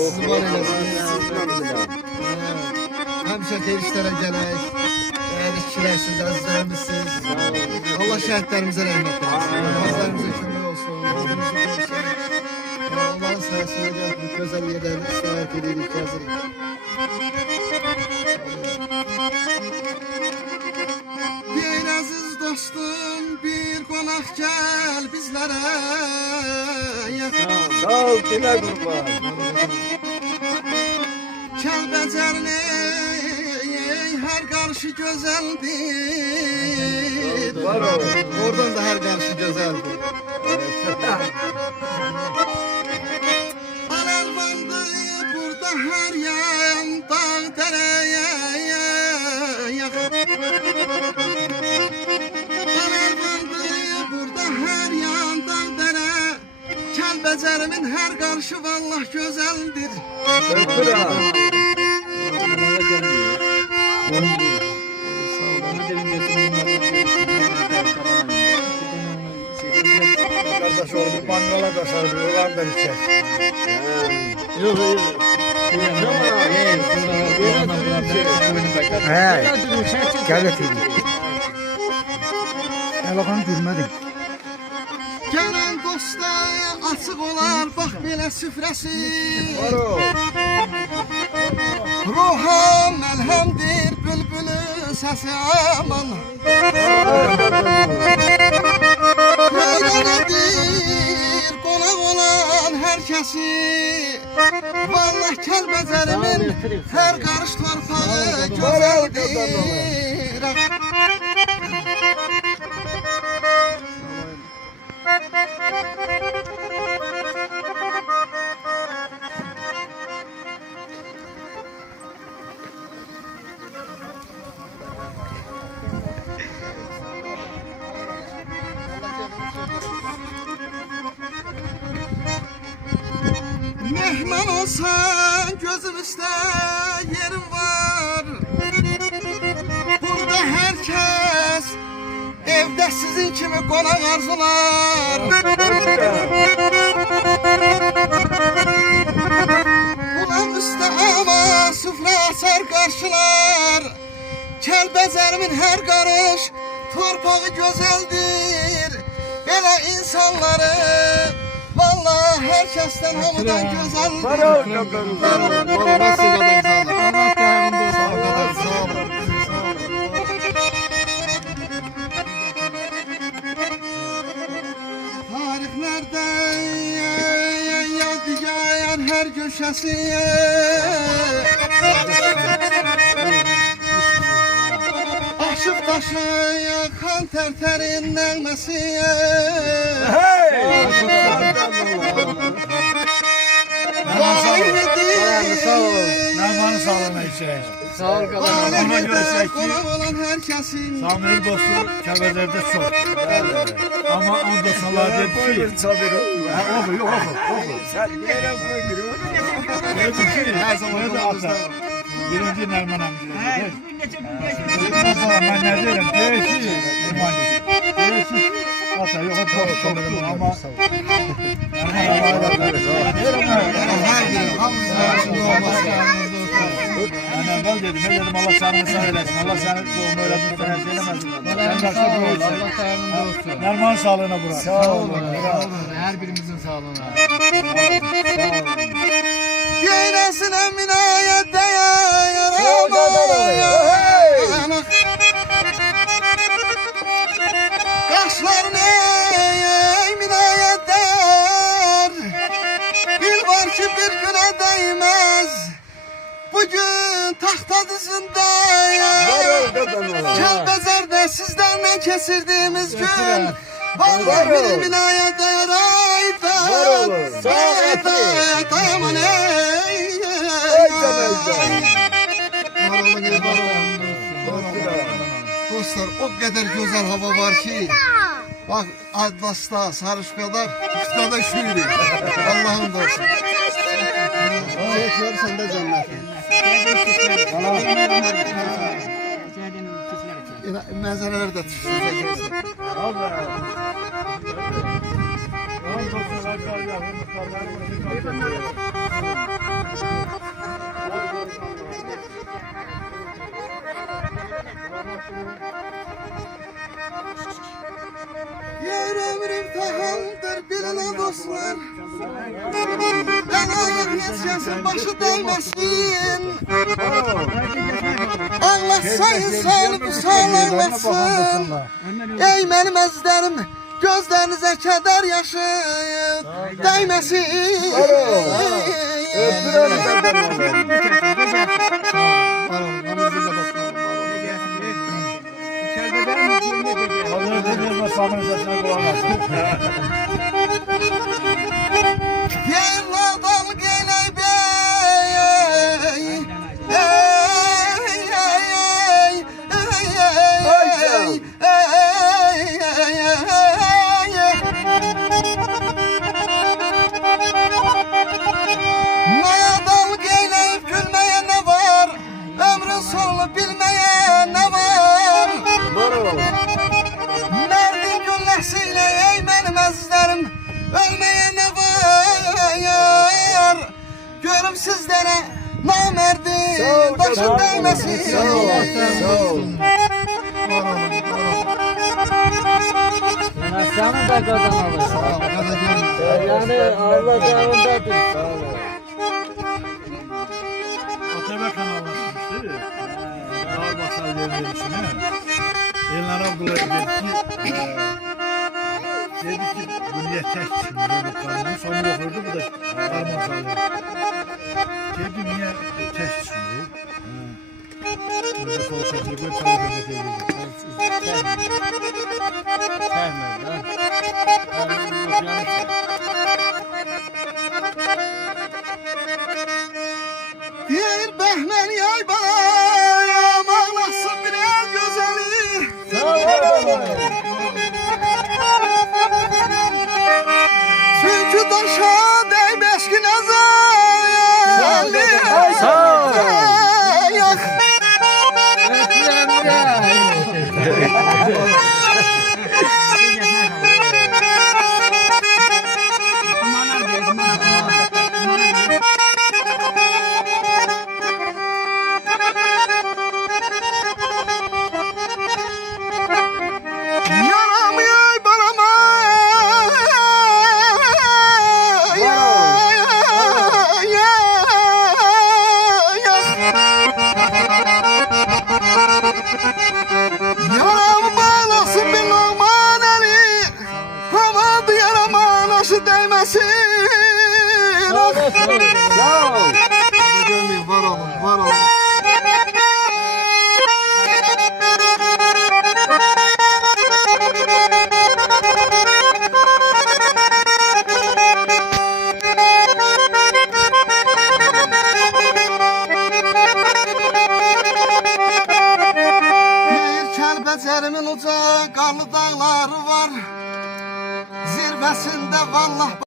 Sizi var eylesin. Həmişə xeyirişlərə gələk. Əgər işçilərsiniz, əzizlərimizsiniz. Allah şəhidlərimizə rəhmət eylesin. Əzizlərimizə kömək olsun. Yolumuzu görsün. Allah'ın sayesinde gəlib bu gözəl yerlərdə istirahət edirik, yazırıq. Bir əziz dostum, bir qonaq gəl bizlərə. Sağ ol, dilə qurban. Kəlbəcərli hər qarşı gözəldir. Var ol. Oradan da hər qarşı gözəldir. Aləlvandır burada hər yan dağ dərəyə Aləlvandır burada hər yan dağ dərə. Kəlbəcərimin hər qarşı vallah gözəldir. Öpürəm. Kardeş oğlum mangala kaçar, yollar da içer. Yok yok. Gel öteyim. Ya bakalım görmedim. Gələn dosta açıq olar, bax belə süfrəsi. Var ol. Ruha məlhəmdir bülbülü səsi aman. Meydanədir qonaq olan hər kəsi. Vallah Kəlbəcərimin hər qarış torpağı gözəldir. Mehman olsan gözümüzde yerim var. Burada herkes evde sizin kimi konak arzular. Ulan üstte ama süfre açar karşılar. Kəlbəcərimin her karış torpağı güzeldir. Belə insanları vallahi herkesten hamıdan güzeldir. Var ol, çocuğum. Nasıl kadar sağlık. Allah dayanında sağ kadar sağ olun. Tarihlerde yadigar her köşesi. Aşıp taşı yakan terterin nəğməsi. Hey! Sağ ol. Narmanı sağlama içer. Sağ ol kadar. Ona göre sen ki Konak olan herkesin. Sami'nin dostu Kəlbəcərdə çok. Ama andasalar dedi ki oku yok oku. Sen nereye koyuyorsun? Her zaman yolumuzda. Birinci Narman amca. Ben ne derim? Değişik. Değişik. Ata yok çok ama Her gün hamımızın arasında olması lazım. ben dedim Allah seni sağ eylesin. Allah seni doğum öyle bir tane söylemesin. Ben başka bir olsun. Allah dayanında olsun. Narman sağlığına bırak. Sağ olun. Her birimizin sağlığına. Yeğnesine minayette yaramaya. Kaşlarına minayet der. Bil var ki bir güne değmez. Bugün tahta dizinde. Kəlbəcərdə sizlerle kesirdiğimiz gün. Vallahi bir minayet der. Aman Dostlar o kadar güzel hava var ki. Bak Atlas'ta, Sarışka'da, Kuşka'da şuydu. Allah'ım dostum. Çekiyor sen de cennet. Mənzərələr də düşsün. Allah. İmtihandır bilin dostlar. Ben ayak yetişensin başı değmesin. Allah sayın sağlık sağlamasın. Ey benim əzizlərim, gözlərinizə kədər yaşı dəyməsin. Hazır dediğiniz sabır sesine kulak asın. Yerla dal geley bey. Naya dal geleyip gülmeye ne var? Ömrün sonu bilmeye ne var? Merdin güllesiyle ey benim əzizlərim, ölmeye ne var? Görüm sizlere namerdin başı değmesin. Senin de kazanalım. Yani Allah'ındadır. ATV kanalı açmıştı. Dağ basar yerleri içine. Elnar Abdullah dedi ki bu niye tek şimdi robotlarından sonra okurdu bu da harman sağlıyor. Dedi niye tek şimdi? Burada sol çatıyı koy çalı göbek eğildi. Bir behmen yay bana ağlasın bir el güzeli. Çünkü taşa değmeş ki nazar. Sağ ol. Yok. Yaram yay barama. Yaram bağlasın bir normal eli. Havadı yarama naşı değmesin. Sağ ol. Var olun, var olun. Bir Kəlbəcərimin uca qarlı dağları var. Zirvəsində vallah